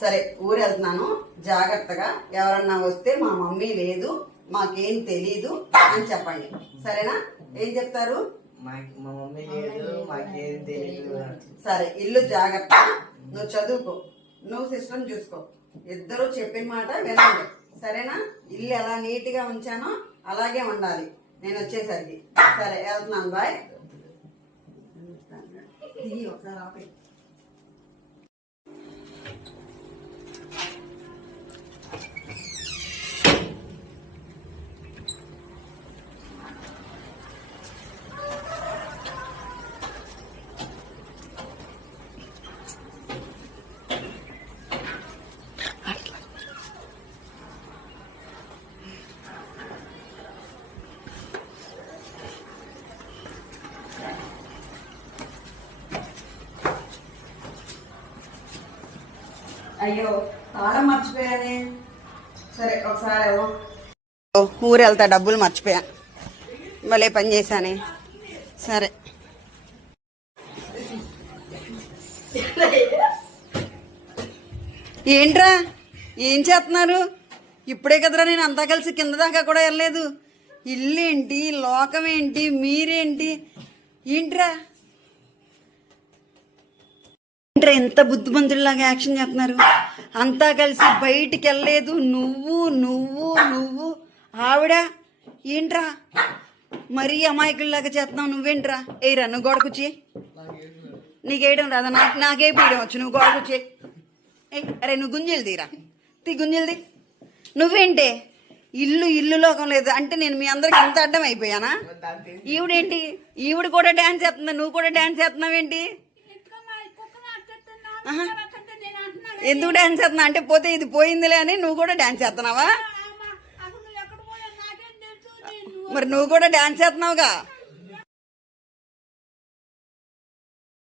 సరే ఊరు వెళ్తున్నాను, జాగ్రత్తగా. ఎవరన్నా వస్తే మా మమ్మీ లేదు, మాకేం తెలీదు అని చెప్పండి, సరేనా? ఏం చెప్తారు? సరే, ఇల్లు జాగ్రత్త, నువ్వు చదువుకో, నువ్వు సిస్టమ్ చూసుకో. ఇద్దరు చెప్పిన మాట వినండి, సరేనా? ఇల్లు ఎలా నీట్ గా ఉంచానో అలాగే ఉండాలి నేను వచ్చేసరికి. సరే, వెళ్తున్నాను, బాయ్. ఒకసారి ఆపే. అయ్యో, తాళం మర్చిపోయానే. సరే, ఒకసారి ఊరు వెళ్తా, డబ్బులు మర్చిపోయా. భలే పని చేశానే. సరే, ఏంట్రా ఏం చేస్తున్నారు? ఇప్పుడే కదరా నేను అంతా కలిసి కింద దాకా కూడా వెళ్ళలేదు. ఇల్లు ఏంటి, లోకం ఏంటి, మీరేంటి, ఏంట్రా ఎంత బుద్ధిమంతుడిలాగా యాక్షన్ చేస్తున్నారు? అంతా కలిసి బయటికి వెళ్ళలేదు. నువ్వు నువ్వు నువ్వు ఆవిడ ఏంట్రా మరీ అమాయకుల్లాగా చేస్తున్నావు? నువ్వేంట్రా? ఏరా, నువ్వు గోడకుచ్చి. నీకేయడం రాదా? నాకే పీయడం వచ్చు. నువ్వు గోడకుచ్చి. అరే, నువ్వు గుంజలు తీరా, గుంజలది. నువ్వేంటే ఇల్లు లోకం లేదు అంటే నేను మీ అందరికి ఎంత అడ్డం అయిపోయానా? ఈవిడేంటి, ఈవిడ కూడా డాన్స్ చేస్తుందా? నువ్వు కూడా డాన్స్ చేస్తున్నావేంటి? ఎందుకు డాన్స్ చేస్తున్నా అంటే పోతే ఇది పోయిందిలే అని నువ్వు కూడా డాన్స్ చేస్తున్నావా? మరి నువ్వు కూడా డాన్స్ చేస్తున్నావుగా.